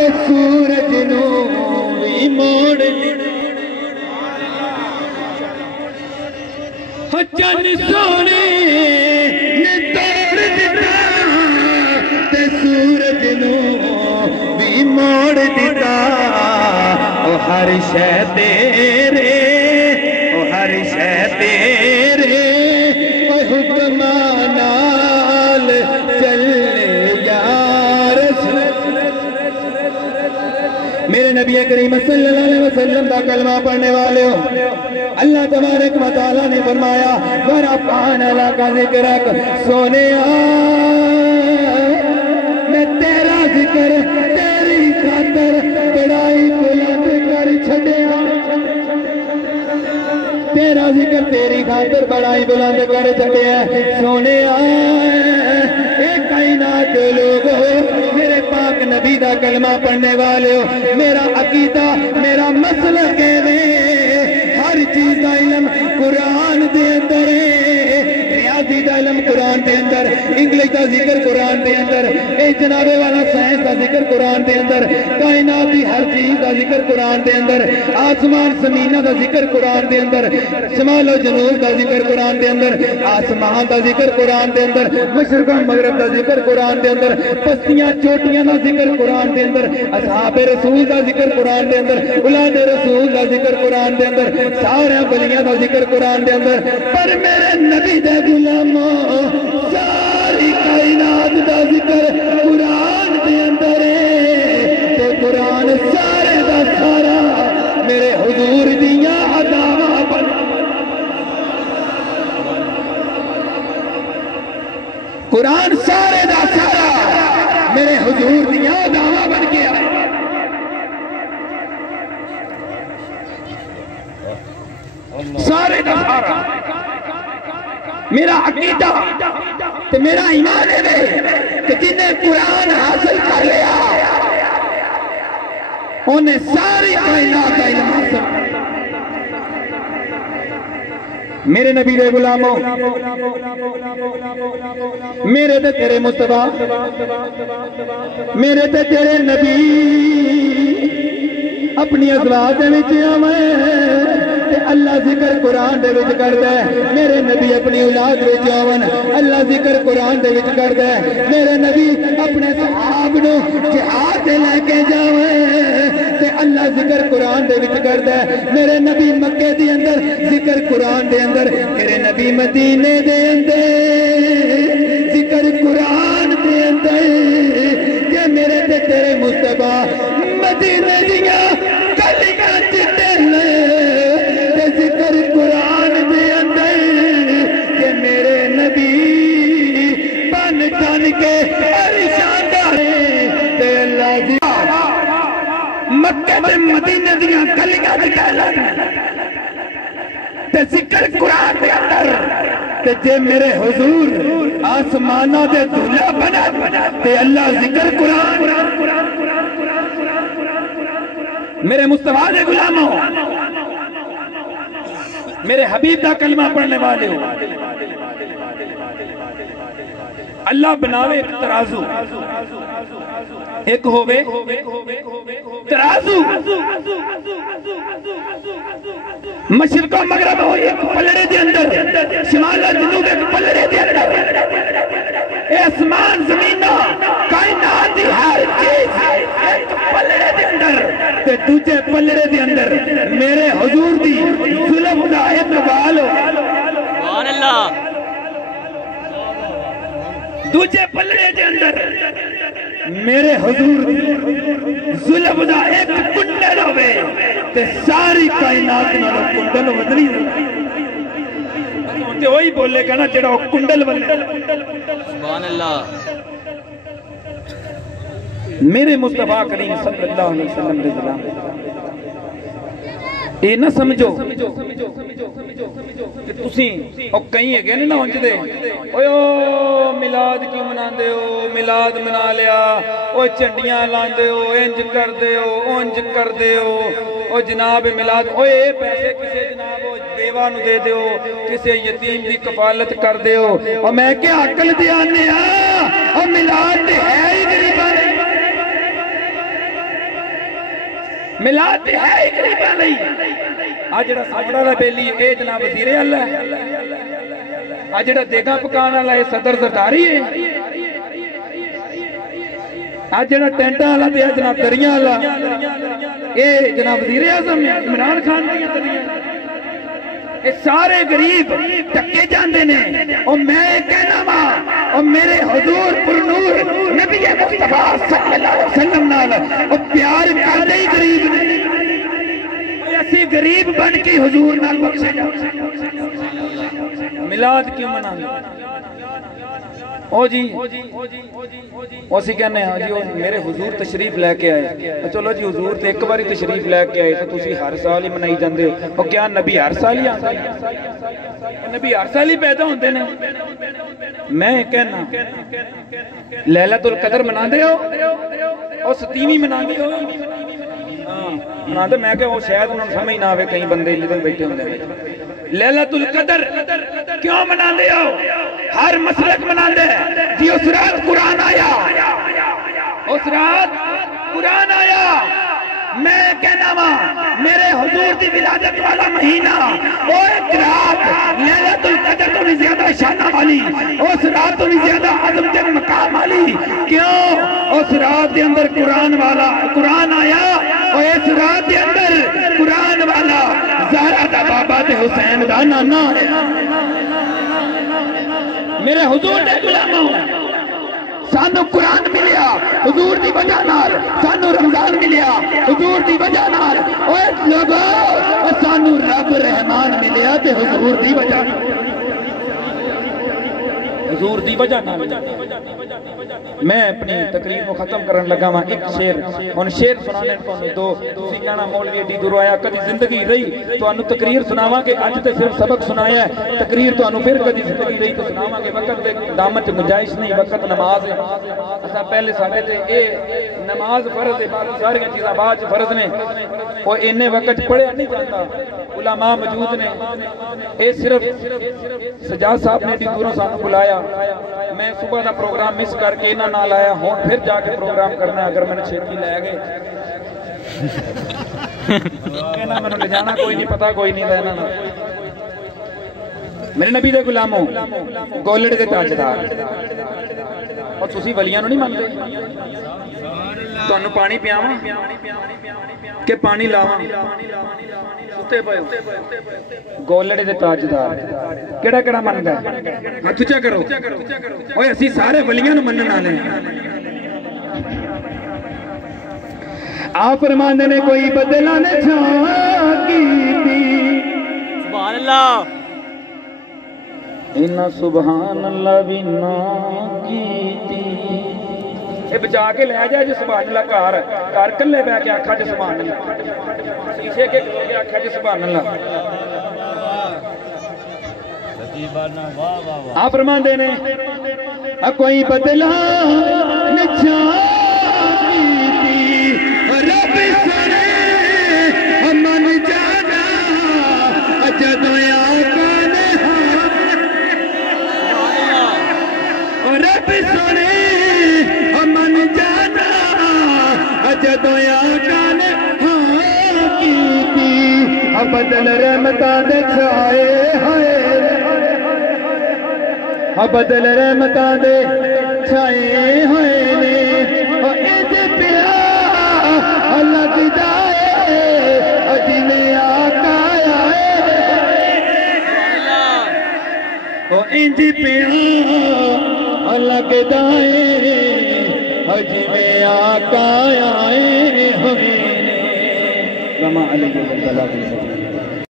تے سورج نو بھی موڑ چن سونے نے توڑ دیتا تے سورج نو بھی موڑ دیتا او ہر شے تیرے او ہر شے تیرے او حکم نال چلے یا رسول میرے نبی کریم صلی اللہ علیہ وسلم دا کلمہ پڑھنے والے ہو اللہ تبارک و تعالیٰ نے فرمایا وَرَفَعْنَا لَكَ ذِكْرَكَ سونیا میں تیرا ذکر تیری خاطر بڑائی بلند کر چھڑیا تیرا ذکر تیری خاطر بڑائی بلند کر چھڑیا سونیا اے کائنات کے لوگو میرے پاک نبی دا کلمہ پڑھنے والے ہو میرا عقیدہ میرا مسلک ہے ہر چیز دا علم قرآن دے اندر ریاضی دا علم قرآن دے اندر انگلش دا ذکر قرآن دے اندر اے جنابے والا سائنس دا ذکر قرآن دے اندر کائناتی ہر چیز دا ذکر قرآن دے اندر آسمان زمینہ دا ذکر قرآن دے اندر شمال و جنوب دا ذکر قرآن دے اندر آسمان دا ذکر قرآن دے اندر مشرق و مغرب دا ذکر قرآن دے اندر پستیاں چوٹیاں دا ذکر قرآن دے اندر اصحاب رسول دا ذکر قرآن دے اندر اولاد رسول دا ذکر قرآن دے اندر سارے بلیاں دا ذکر قرآن دے اندر پر میرے نبی دے غلاموں ساری کائنات دا ذکر قرآن دے اندر تے قرآن سارے دا سارا میرے حضور دیاں عداواں بن قرآن سارے دا سارا میرے حضور دیاں عداواں بن گیا سارے دا سارا میرا عقیدہ تے میرا ایمان ہے کہ جنہیں قرآن حاصل کر لیا انہیں ساری کائنات کا علم حاصل میرے نبی دے غلاموں میرے تے تیرے مصطفیٰ میرے تے تیرے نبی اپنی ازواج دے وچ آویں اللہ ذکر قرآن دے وچ کردا ہے میرے نبی اپنی اولاد وچ آون اللہ ذکر قرآن دے وچ کردا ہے میرے نبی اپنے صحاب نو جہاد تے لے کے جاویں تے اللہ ذکر قرآن دے وچ کردا ہے میرے نبی مکے دے اندر ذکر قرآن دے اندر میرے نبی مدینے دے اندر ذکر قرآن دے اندر کہ میرے تے تیرے مصطفیٰ مدینے دیاں گلیاں چٹے ذکر قرآن دے اندر کہ میرے نبی بن جان کے پریشان دارے تے اللہ ذکر مکہ دے مدینہ دیاں گلیاں چٹے تے ذکر قرآن دے اندر تے جے میرے حضور آسمانہ دے دھولا بنا تے اللہ ذکر قرآن میرے مصطفیٰ دے غلاموں میرے حبیب دا کلمہ پڑھنے والے ہو اللہ بناوے ایک ترازو ایک ہووے ترازو مشرق و مغرب ہو ایک پلڑے دے اندر شمال و جنوب ایک پلڑے دے اندر اے اسمان زمینہ کائنات دی ہر چیز ایک پلڑے دے اندر تے دوجے پلڑے دے اندر میرے حضور دی ظلم دا اقبال ہو سبحان اللہ دوجے پلڑے دے اندر میرے حضور ظلم دا ایک کنڈل ہوئے تے ساری کائنات نالو کنڈل ودری تے وہی بولے گا نا جڑا وہ کنڈل ودری سبحان اللہ میرے مصطفیٰ کریم صلی اللہ علیہ وسلم دے ظلام اے نہ سمجھو کہ تسیں اور کہیں ہے گئے نا ہونچ دے اوہ ملاد کیوں منا دے ہو ملاد منا لیا اوہ چنڈیاں لان دے ہو انج کر دے ہو انج کر دے ہو اوہ جناب ملاد اوہ پیسے کسے جناب بیوہ نو دے دے ہو کسے یتیم دی کفالت کر دے ہو اور میں کیا عقل دیا نے اور ملاد دے ہے ہی غریبہ میلاد ہے ہی غریباں لئی آج جڑا ساڑھا دا بیلی اے جناب وزیر اللہ ہے آج جڑا دیگا پکانا اللہ ہے صدر زرداری ہے آج جڑا ٹینٹا اللہ دیا جناب دریاں اللہ اے جناب وزیر اعظم ہے عمران خان دیا دریاں اے سارے غریب ٹکے جاندے نے اور میں کہنا ماں اور میرے حضور پر نور نبی مصطفیٰ صلی اللہ علیہ وسلم نال اور پیار کردے ہی غریب نے ایسی غریب بن کے حضور نال بخشے جا میلاد کیوں منانے او جی اسی کہنے ہیں جی میرے حضور تشریف لے کے آئے چلو جی حضور تے ایک باری تشریف لے کے آئے تو تسی ہر سال ہی منائی جاندے ہو اور کیا نبی ہر سال ہی آتا ہے نبی ہر سال ہی پیدا ہوندے نے میں کہنا لیلۃ القدر منا دے ہو اور ستیویں منا دے ہو منا دے میں کہ وہ شاید انہوں نے سمجھ نہ آوے کہیں بندے لے بیٹھے ہوندے لیلۃ القدر کیوں منا دے ہو ہر مسلک منا دے جی اس رات قرآن آیا اس رات قرآن آیا میں کہنا ماں میرے حضور دی ولادت والا مہینہ وہ ایک رات لیلۃ القدر تو نہیں زیادہ شانہ والی اس رات تو نہیں زیادہ عظم جن مقام والی کیوں اس رات دے اندر قرآن آیا اور اس رات دے اندر قرآن والا زہرا دا بابا تے حسین دا نانا آیا میرے حضور دے غلاموں سانو قرآن ملیا حضور دی وجہ نال سانو رمضان ملیا حضور دی وجہ نال اوے لوگو سانو رب رحمان ملیا تے حضور دی وجہ نال حضور دی وجہ نال میں اپنی تقریر کو ختم کرن لگا ہاں ایک شعر ان شعر سنانے کو دو تسی کہنا مولوی ایڈی دور آیا کدی زندگی رہی تو انو تقریر سناواں کہ اج تے صرف سبق سنایا ہے تقریر تو انو پھر کدی زندگی رہی تو سناواں کہ وقت دے دامت گنجائش نہیں وقت نماز ہے اسا پہلے ساڈے تے اے نماز فرض ہے باقی ساری چیزاں بعد فرض نے او اینے وقت پڑھیا نہیں جاتا علماء موجود نے اے صرف سجاد صاحب نے دوروں سانو بلایا میں صبح دا پروگرام مس کر کے انہاں نال آیا ہوں پھر جا کے پروگرام کرنا ہے اگر میں نے چھیتی لے گئے کہنا میں نے لے جانا کوئی نہیں پتا کوئی نہیں لینا میرے نبی دے غلاموں گولڑ دے تاجدار اور تسی ولیاں نو نہیں مانتے تانوں پانی پیاواں کہ پانی لاواں ستے پئے گولڑ دے تاجدار کیڑا کیڑا مندا ہے ہاتھ اونچا کرو اوے اسی سارے ولیاں نو منن والے ہیں آپ فرماندے نے کوئی بدلا نے چھاں کیتی سبحان اللہ انہا سبحان اللہ بھی نا کیتی اے بچا کے لے جائے جو سبحان اللہ کار کلے بے کے آکھا جو سبحان اللہ شیشے کے کلو کے آکھا جو سبحان اللہ آپ فرمان دینے کوئی بدلا نچھا کیتی رب سنے من جانا جدو آقا نے رب سنے من جانا جدو آقا نے کیتی بدل رحمتاں دے چھائے ہائے بدل رحمتاں دے چھائے ہوئے نے اج پیا اللہ کی دائے جویں آقا آئے انج پیا اللہ کی دائے جویں آقا آئے ہوئے نے رحمہ علیہ